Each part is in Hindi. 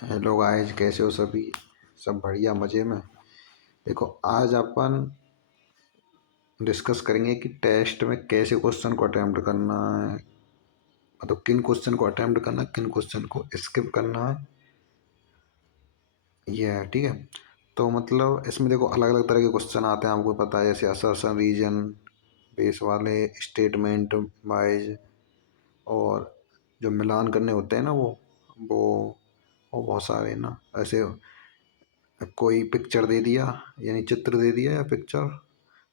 हेलो गाइस, कैसे हो सभी। सब बढ़िया मज़े में। देखो, आज अपन डिस्कस करेंगे कि टेस्ट में कैसे क्वेश्चन को अटेम्प्ट करना है। मतलब किन क्वेश्चन को अटेम्प्ट करना है, किन क्वेश्चन को स्किप करना है, ये है। ठीक है। तो मतलब इसमें देखो अलग अलग तरह के क्वेश्चन आते हैं, आपको पता है, जैसे असर्शन, रीजन बेस वाले, स्टेटमेंट वाइज, और जो मिलान करने होते हैं ना वो वो बहुत सारे ना, ऐसे कोई पिक्चर दे दिया, यानी चित्र दे दिया या पिक्चर,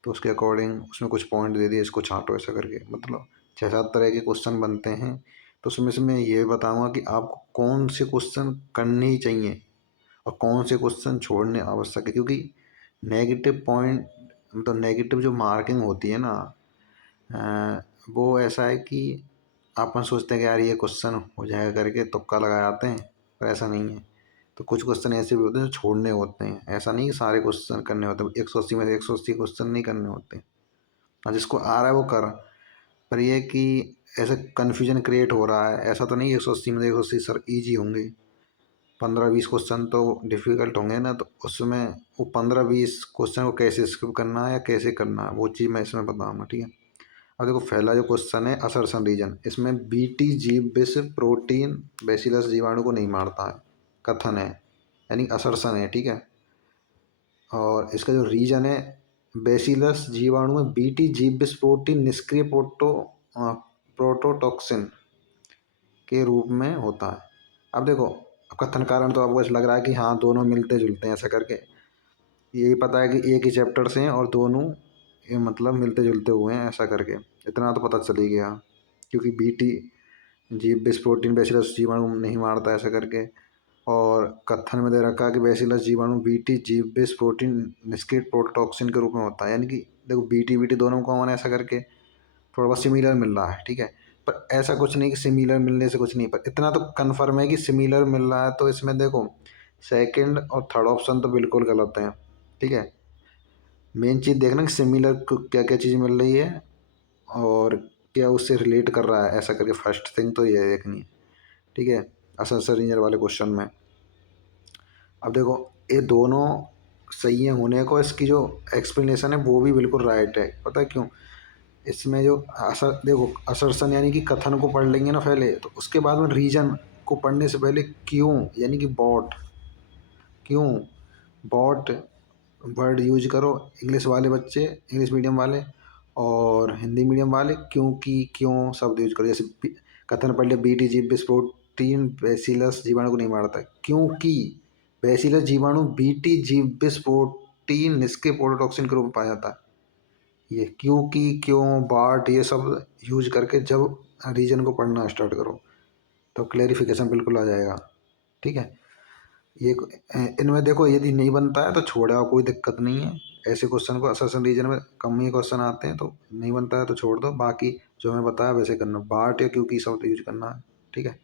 तो उसके अकॉर्डिंग उसमें कुछ पॉइंट दे दिए, इसको छांटो ऐसा करके। मतलब 6-7 तरह के क्वेश्चन बनते हैं। तो उसमें से मैं ये बताऊंगा कि आपको कौन से क्वेश्चन करने ही चाहिए और कौन से क्वेश्चन छोड़ने आवश्यक है, क्योंकि नेगेटिव पॉइंट, मतलब नेगेटिव जो मार्किंग होती है ना, वो ऐसा है कि अपन सोचते हैं कि यार ये क्वेश्चन हो जाएगा करके तुक्का लगा जाते हैं, पर ऐसा नहीं है। तो कुछ क्वेश्चन ऐसे भी होते हैं जो छोड़ने होते हैं, ऐसा नहीं कि सारे क्वेश्चन करने होते हैं। 180 में से 180 क्वेश्चन नहीं करने होते। हाँ, जिसको आ रहा है वो कर। पर ये है कि ऐसे कन्फ्यूजन क्रिएट हो रहा है, ऐसा तो नहीं 180 में से 180 सर ईजी होंगे। 15-20 क्वेश्चन तो डिफ़िकल्ट होंगे ना, तो उसमें वो 15-20 क्वेश्चन को कैसे स्किप करना है या कैसे करना है, वो चीज़ मैं इसमें बताऊँगा। ठीक है। अब देखो, पहला जो क्वेश्चन है असर्शन रीजन, इसमें बीटी जीव विष प्रोटीन बेसिलस जीवाणु को नहीं मारता है, कथन है, यानी असर्शन है। ठीक है। और इसका जो रीजन है, बेसिलस जीवाणु में बीटी जीव विष प्रोटीन निष्क्रिय प्रोटोटॉक्सिन के रूप में होता है। अब देखो, कथन कारण तो आपको ऐसा लग रहा है कि हाँ दोनों मिलते जुलते हैं ऐसा करके। यही पता है कि एक ही चैप्टर से हैं और दोनों ये मतलब मिलते जुलते हुए हैं ऐसा करके, इतना तो पता चल ही गया। क्योंकि बीटी जीव विष प्रोटीन बेसिलस जीवाणु नहीं मारता ऐसा करके, और कथन में दे रखा है कि बेसिलस जीवाणु बीटी जीव विष प्रोटीन निष्क्रिय प्रोटोटॉक्सिन के रूप में होता है। यानी कि देखो, बीटी बीटी दोनों कॉमन है ऐसा करके, थोड़ा बहुत सिमिलर मिल रहा है। ठीक है। पर ऐसा कुछ नहीं कि सिमिलर मिलने से कुछ नहीं, पर इतना तो कन्फर्म है कि सिमिलर मिल रहा है। तो इसमें देखो, सेकंड और थर्ड ऑप्शन तो बिल्कुल गलत है। ठीक है। मेन चीज़ देखना कि सिमिलर क्या क्या चीज़ मिल रही है और क्या उससे रिलेट कर रहा है ऐसा करके, फर्स्ट थिंग तो ये देखनी है। ठीक है। असेंसर इंजन वाले क्वेश्चन में अब देखो, ये दोनों सही है होने को, इसकी जो एक्सप्लेनेशन है वो भी बिल्कुल राइट है। पता है क्यों? इसमें जो असर देखो, असर्शन यानी कि कथन को पढ़ लेंगे ना पहले, तो उसके बाद में रीजन को पढ़ने से पहले क्यों, यानी कि बॉट, क्यों, बॉट वर्ड यूज करो। इंग्लिश वाले बच्चे, इंग्लिश मीडियम वाले और हिंदी मीडियम वाले, क्योंकि क्यों शब्द यूज करो। जैसे कथन पढ़ लिया, बीटी जीव विष प्रोटीन बेसिलस जीवाणु को नहीं मारता, क्योंकि बेसिलस जीवाणु बीटी जीव विष प्रोटीन निष्क्रिय प्रोटोटॉक्सिन के रूप में पाया जाता है। ये क्योंकि क्यों बाट ये सब यूज करके जब रीजन को पढ़ना स्टार्ट करो तो क्लेरिफिकेशन बिल्कुल आ जाएगा। ठीक है। ये इनमें देखो, यदि नहीं बनता है तो छोड़ आओ, कोई दिक्कत नहीं है। ऐसे क्वेश्चन को असर्शन रीजन में कम ही क्वेश्चन आते हैं, तो नहीं बनता है तो छोड़ दो। बाकी जो मैं बताया वैसे करना, बाट या क्योंकि शब्द यूज करना है। ठीक है।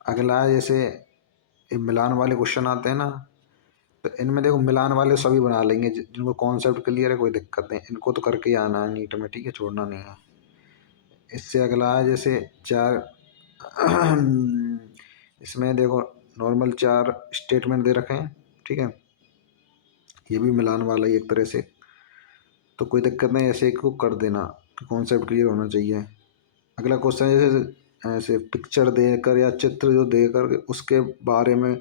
अगला है, जैसे ये मिलान वाले क्वेश्चन आते हैं ना, तो इनमें देखो मिलान वाले सभी बना लेंगे, जिनको कॉन्सेप्ट क्लियर है, कोई दिक्कत नहीं, इनको तो करके ही आना है नीट में। ठीक है, छोड़ना नहीं है। इससे अगला है, जैसे चार इसमें देखो नॉर्मल 4 स्टेटमेंट दे रखे हैं। ठीक है। ये भी मिलान वाला ही एक तरह से, तो कोई दिक्कत नहीं, ऐसे को कर देना, कॉन्सेप्ट क्लियर होना चाहिए। अगला क्वेश्चन जैसे ऐसे पिक्चर देकर या चित्र जो देकर उसके बारे में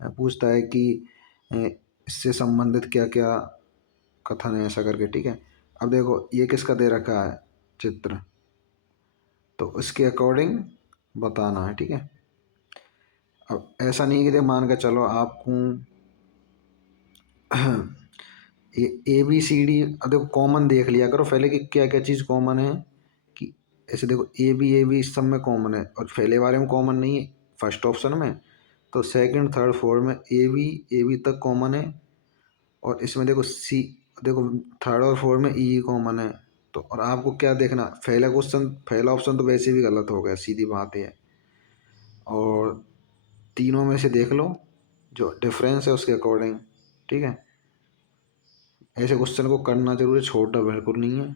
पूछता है कि अ, इससे संबंधित क्या क्या कथन है ऐसा करके। ठीक है। अब देखो, ये किसका दे रखा है चित्र, तो उसके अकॉर्डिंग बताना है। ठीक है। अब ऐसा नहीं है कि देख मान के चलो आपको ए बी सी डी, अब देखो कॉमन देख लिया करो पहले कि क्या क्या चीज़ कॉमन है। कि ऐसे देखो, ए बी इस सब में कॉमन है और पहले वाले में कॉमन नहीं है फर्स्ट ऑप्शन में, तो सेकंड थर्ड फोर्थ में ए बी तक कॉमन है। और इसमें देखो सी, देखो थर्ड और फोर्थ में ई कॉमन है। तो और आपको क्या देखना, पहला क्वेश्चन, पहला ऑप्शन तो वैसे भी गलत हो गया, सीधी बात है। और तीनों में से देख लो जो डिफरेंस है उसके अकॉर्डिंग। ठीक है। ऐसे क्वेश्चन को करना जरूर है, छोड़ना बिल्कुल नहीं है,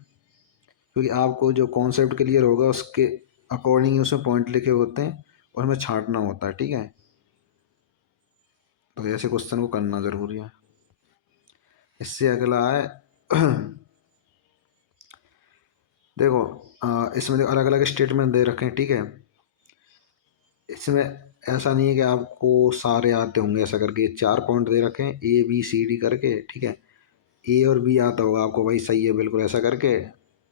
क्योंकि आपको जो कॉन्सेप्ट क्लियर होगा उसके अकॉर्डिंग ही उसमें पॉइंट लिखे होते हैं। उसमें छांटना होता है, ठीक है। तो ऐसे क्वेश्चन को करना ज़रूरी है। इससे अगला है देखो इसमें अलग अलग स्टेटमेंट दे रखे हैं, ठीक है। इसमें ऐसा नहीं है कि आपको सारे आते होंगे ऐसा करके, 4 पॉइंट दे रखे हैं ABCD करके, ठीक है। ए और बी आता होगा आपको, भाई सही है बिल्कुल ऐसा करके,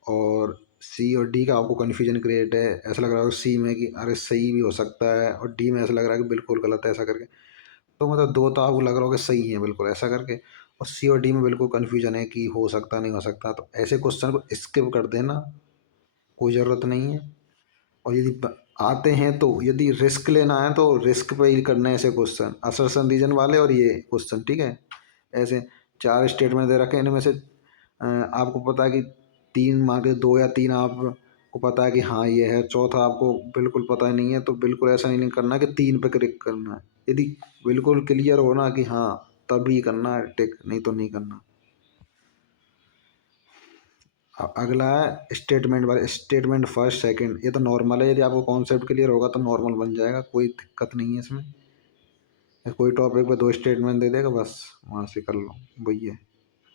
और सी और डी का आपको कन्फ्यूजन क्रिएट है, ऐसा लग रहा है सी में कि अरे सही भी हो सकता है, और डी में ऐसा लग रहा है कि बिल्कुल गलत है ऐसा करके। तो मतलब दो तो आपको लग रहा होगा सही है बिल्कुल ऐसा करके, और सी और डी में बिल्कुल कन्फ्यूजन है कि हो सकता नहीं हो सकता। तो ऐसे क्वेश्चन को स्किप कर देना, कोई ज़रूरत नहीं है। और यदि आते हैं तो यदि रिस्क लेना है तो रिस्क पे ही करना है ऐसे क्वेश्चन, असर्शन रीजन वाले और ये क्वेश्चन, ठीक है। ऐसे 4 स्टेटमेंट दे रखे हैं, इनमें से आपको पता है कि 3 मांगे, 2 या 3 आपको पता है कि हाँ ये है, चौथा आपको बिल्कुल पता ही नहीं है, तो बिल्कुल ऐसा नहीं करना कि 3 पे क्लिक करना है। यदि बिल्कुल क्लियर हो ना कि हाँ, तभी करना है टिक, नहीं तो नहीं करना। अगला है स्टेटमेंट वाले, स्टेटमेंट फर्स्ट सेकंड, ये तो नॉर्मल है, यदि आपको कॉन्सेप्ट क्लियर होगा तो नॉर्मल बन जाएगा, कोई दिक्कत नहीं है इसमें। कोई टॉपिक पे 2 स्टेटमेंट दे देगा बस, वहाँ से कर लो, वही है।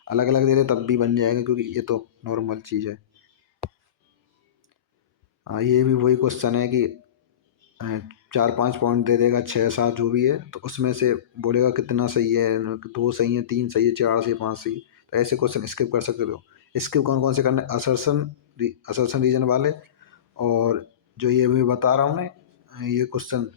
अलग अलग दे दे तब भी बन जाएगा, क्योंकि ये तो नॉर्मल चीज़ है। हाँ, ये भी वही क्वेश्चन है कि 4-5 पॉइंट दे देगा, 6-7 जो भी है, तो उसमें से बोलेगा कितना सही है, 2 सही है, 3 सही है, 4 सही है, 5 सही है। तो ऐसे क्वेश्चन स्किप कर सकते हो। स्किप कौन कौन से करने, असर्शन रीजन वाले, और जो ये भी बता रहा हूँ मैं, ये क्वेश्चन,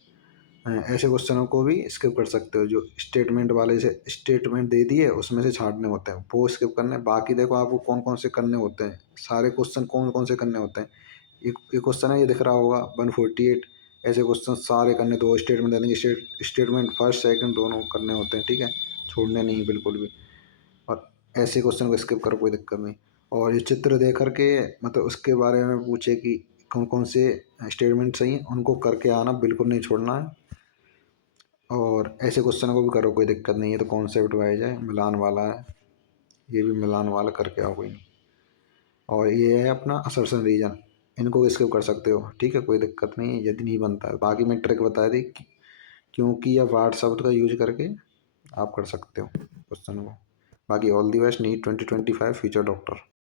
ऐसे क्वेश्चनों को भी स्किप कर सकते हो। जो स्टेटमेंट वाले से स्टेटमेंट दे दिए उसमें से छांटने होते हैं, वो स्किप करने। बाकी देखो आपको कौन कौन से करने होते हैं, सारे क्वेश्चन कौन कौन से करने होते हैं। एक क्वेश्चन है, ये दिख रहा होगा 148, ऐसे क्वेश्चन सारे करने, 2 स्टेटमेंट दे देंगे, स्टेटमेंट फर्स्ट सेकंड दोनों करने होते हैं, ठीक है, छोड़ने नहीं बिल्कुल भी। और ऐसे क्वेश्चन को स्किप करो, कोई दिक्कत नहीं। और ये चित्र देख करके मतलब उसके बारे में पूछे कि कौन कौन से स्टेटमेंट सही हैं, उनको करके आना, बिल्कुल नहीं छोड़ना है। और ऐसे क्वेश्चन को भी करो, कोई दिक्कत नहीं है। तो कॉन्सेप्ट वाइज है, मिलान वाला है, ये भी मिलान वाला करके आओ, कोई नहीं। और ये है अपना असर्शन रीजन, इनको भी स्किप कर सकते हो, ठीक है, कोई दिक्कत नहीं है यदि नहीं बनता है। बाकी मैं ट्रिक बता दी क्योंकि या वाट शब्द का यूज करके आप कर सकते हो क्वेश्चन को। बाकी all the best, NEET 2025 future doctor.